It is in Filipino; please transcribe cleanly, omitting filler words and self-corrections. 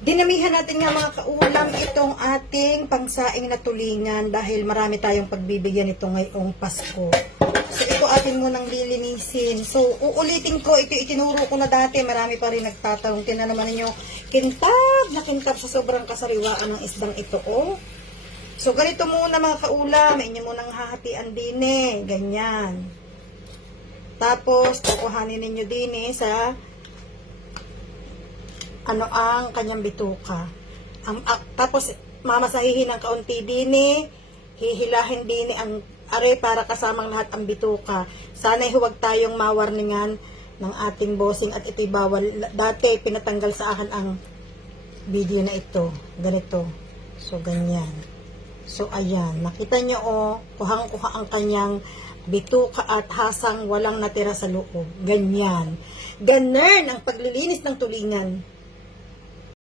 Dinamihan natin nga mga kaulam itong ating pangsaing na tulingan dahil marami tayong pagbibigyan ito ngayong Pasko. So ito atin munang lilinisin. So uulitin ko, ito itinuro ko na dati, marami pa rin nagtatanong. Tingnan naman ninyo, kintab na kintab sa sobrang kasariwaan ng isdang ito. Oh. So ganito muna mga kaulam, inyo munang hahatian din ganyan. Tapos kukuhanin ninyo din sa ang kanyang bituka. Tapos mamasahihin ng kaunti din hihilahin din ang are para kasamang lahat ang bituka. Sana'y huwag tayong mawarningan ng ating bossing at ito'y bawal. Dati pinatanggal sa akin ang video na ito. Ganito. So ganyan. So ayan, nakita nyo kuhang-kuha ang kanyang bituka at hasang walang natira sa loob. Ganyan. Ganun ang paglilinis ng tulingan.